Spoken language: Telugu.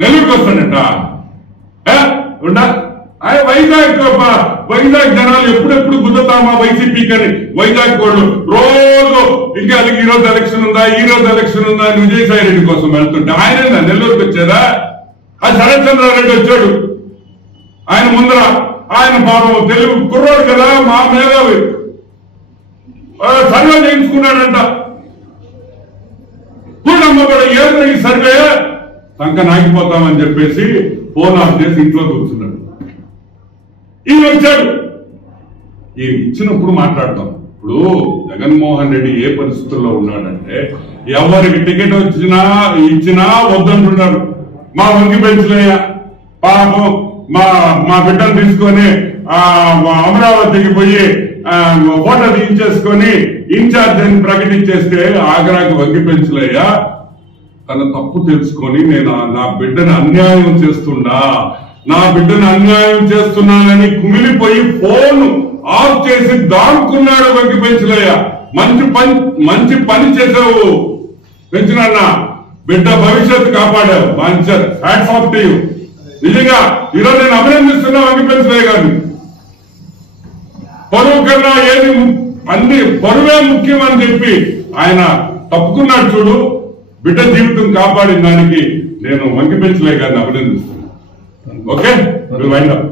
నెల్లూరుకి వస్తాడంట ఉండా వైజాగ్ జనాలు ఎప్పుడెప్పుడు గుద్దుతామా వైసీపీకి అని వైజాగ్ వాళ్ళు రోజు ఇంకా ఈ రోజు ఎలక్షన్ ఉందా అని విజయసాయి రెడ్డి కోసం వెళ్తుంటే ఆయన నెల్లూరుకి వచ్చారా? ఆ శరత్ చంద్రారెడ్డి వచ్చాడు. ఆయన ముందర ఆయన పాపం తెలుగు కుర్రోడు కదా, మా మేధావి సర్వే చేయించుకున్నాడంట. కూడమ్మ కూడా ఏదో ఈ సర్వే సంక నాగిపోతామని చెప్పేసి ఫోన్ ఆఫ్ చేసి ఇంట్లో కూర్చున్నాడు. ఈయన వచ్చాడు. ఈయన ఇచ్చినప్పుడు మాట్లాడతాం. ఇప్పుడు జగన్మోహన్ రెడ్డి ఏ పరిస్థితుల్లో ఉన్నాడంటే ఎవరికి టికెట్ ఇచ్చినా వద్దంటున్నారు. మా వంగి పెంచలేయ పాపం మా బిడ్డను తీసుకొని అమరావతికి పోయి ఫోటో తీయించేసుకొని ఇన్ఛార్జ్ అని ప్రకటించేస్తే ఆగ్రాకి వంగి పెంచలేయ తన తప్పు తెలుసుకొని నేను నా బిడ్డను అన్యాయం చేస్తున్నానని కుమిలిపోయి ఫోన్ ఆఫ్ చేసి దాక్కున్నాడు వంగి పెంచలేయ. మంచి పని చేసావు పెంచినన్న, బిడ్డ భవిష్యత్తు కాపాడావు. Hats off to you. నిజంగా ఈరోజు నేను అభినందిస్తున్నా వంగి పెంచలేయ గారిని. పరువు కన్నా పరువే ముఖ్యం అని చెప్పి ఆయన తప్పుకున్నాడు చూడు. బిడ్డ జీవితం కాపాడిన దానికి నేను వంగి పెంచలేయ గారిని అభినందిస్తున్నాను. Okay, wind up.